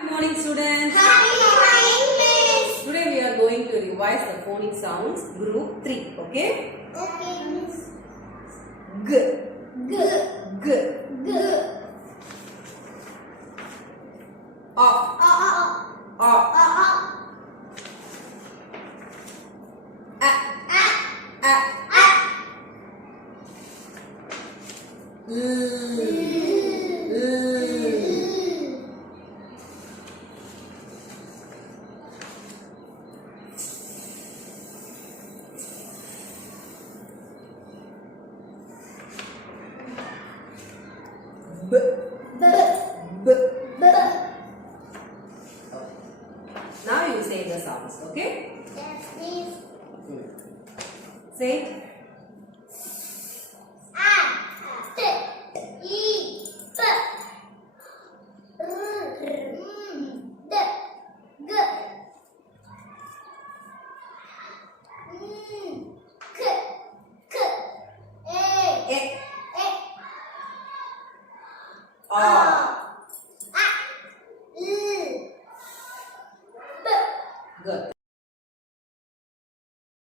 Good morning, students. Happy morning, Miss. Today we are going to revise the phonic sounds group 3. Okay? Okay, Miss. G, G, G, G, A, A, A, A, A, A, A, A, L, B, B, B. B. Now you say the sounds. Okay? Yes, Miss. Say. E, A. Good.